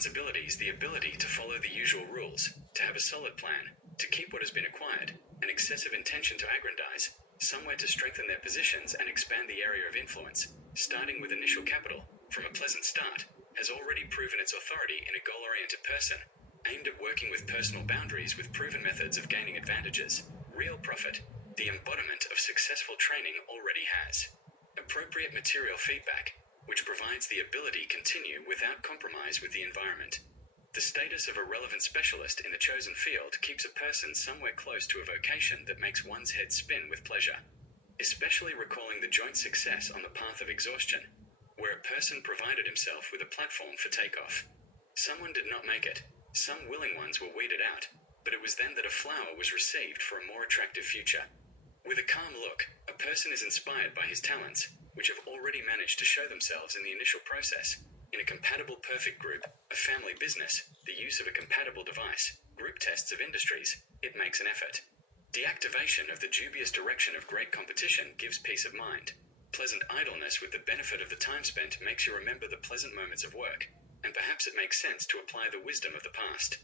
responsibilities the ability to follow the usual rules, to have a solid plan, to keep what has been acquired, an excessive intention to aggrandize, somewhere to strengthen their positions and expand the area of influence, starting with initial capital, from a pleasant start, has already proven its authority in a goal-oriented person, aimed at working with personal boundaries with proven methods of gaining advantages, real profit, the embodiment of successful training already has. Appropriate material feedback, which provides the ability to continue without compromise with the environment. The status of a relevant specialist in the chosen field keeps a person somewhere close to a vocation that makes one's head spin with pleasure. Especially recalling the joint success on the path of exhaustion, where a person provided himself with a platform for takeoff. Someone did not make it, some willing ones were weeded out, but it was then that a flower was received for a more attractive future. With a calm look, a person is inspired by his talents, which have already managed to show themselves in the initial process. In a compatible perfect group, a family business, the use of a compatible device, group tests of industries, it makes an effort. Deactivation of the dubious direction of great competition gives peace of mind. Pleasant idleness with the benefit of the time spent makes you remember the pleasant moments of work, and perhaps it makes sense to apply the wisdom of the past.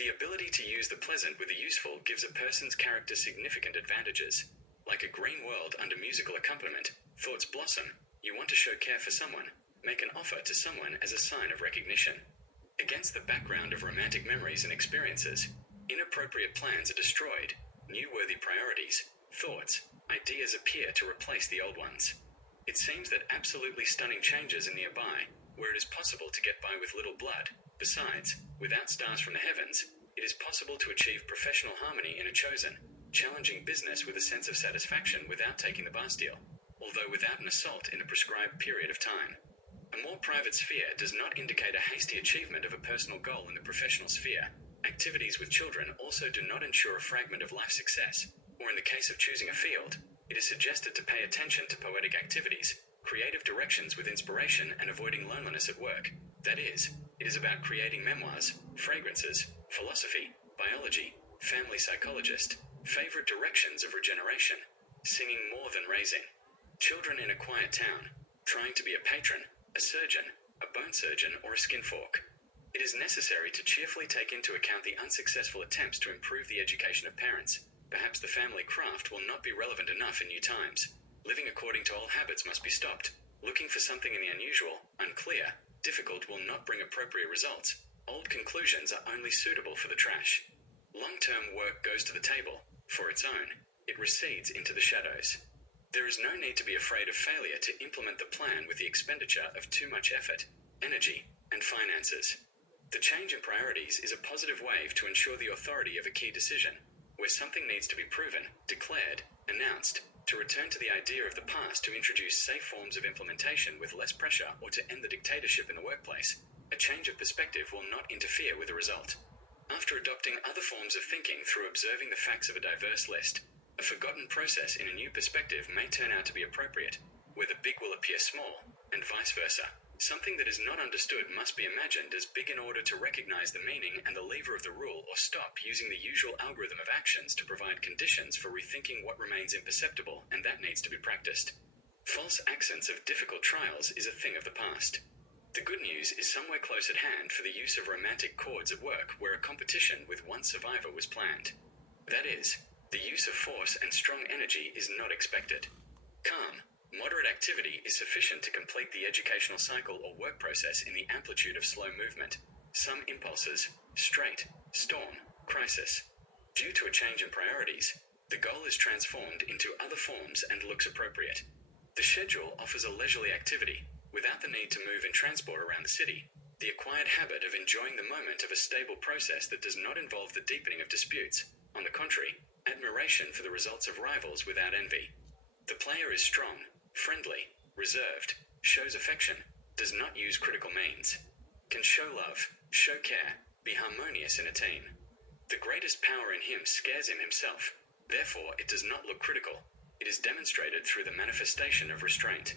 The ability to use the pleasant with the useful gives a person's character significant advantages. Like a green world under musical accompaniment, thoughts blossom. You want to show care for someone, make an offer to someone as a sign of recognition. Against the background of romantic memories and experiences, inappropriate plans are destroyed, new worthy priorities, thoughts, ideas appear to replace the old ones. It seems that absolutely stunning changes in the abide, where it is possible to get by with little blood. Besides, without stars from the heavens, it is possible to achieve professional harmony in a chosen, challenging business with a sense of satisfaction without taking the Bastille, although without an assault in a prescribed period of time. A more private sphere does not indicate a hasty achievement of a personal goal in the professional sphere. Activities with children also do not ensure a fragment of life success, or in the case of choosing a field, it is suggested to pay attention to poetic activities, creative directions with inspiration and avoiding loneliness at work. That is, it is about creating memoirs, fragrances, philosophy, biology, family psychologist, favorite directions of regeneration, singing more than raising. Children in a quiet town, trying to be a patron, a surgeon, a bone surgeon, or a skinfork. It is necessary to cheerfully take into account the unsuccessful attempts to improve the education of parents. Perhaps the family craft will not be relevant enough in new times. Living according to old habits must be stopped. Looking for something in the unusual, unclear, difficult will not bring appropriate results. Old conclusions are only suitable for the trash. Long-term work goes to the table, for its own. It recedes into the shadows. There is no need to be afraid of failure to implement the plan with the expenditure of too much effort, energy, and finances. The change in priorities is a positive wave to ensure the authority of a key decision, where something needs to be proven, declared, announced, to return to the idea of the past to introduce safe forms of implementation with less pressure or to end the dictatorship in the workplace. A change of perspective will not interfere with the result. After adopting other forms of thinking through observing the facts of a diverse list, a forgotten process in a new perspective may turn out to be appropriate, where the big will appear small, and vice versa. Something that is not understood must be imagined as big in order to recognize the meaning and the lever of the rule, or stop using the usual algorithm of actions to provide conditions for rethinking what remains imperceptible, and that needs to be practiced. False accents of difficult trials is a thing of the past. The good news is somewhere close at hand for the use of romantic chords at work where a competition with one survivor was planned. That is, the use of force and strong energy is not expected. Calm, moderate activity is sufficient to complete the educational cycle or work process in the amplitude of slow movement. Some impulses, straight, storm, crisis. Due to a change in priorities, the goal is transformed into other forms and looks appropriate. The schedule offers a leisurely activity, without the need to move in transport around the city. The acquired habit of enjoying the moment of a stable process that does not involve the deepening of disputes. On the contrary, admiration for the results of rivals without envy. The player is strong, friendly, reserved, shows affection, does not use critical means, can show love, show care, be harmonious in a team. The greatest power in him scares him himself. Therefore, it does not look critical. It is demonstrated through the manifestation of restraint.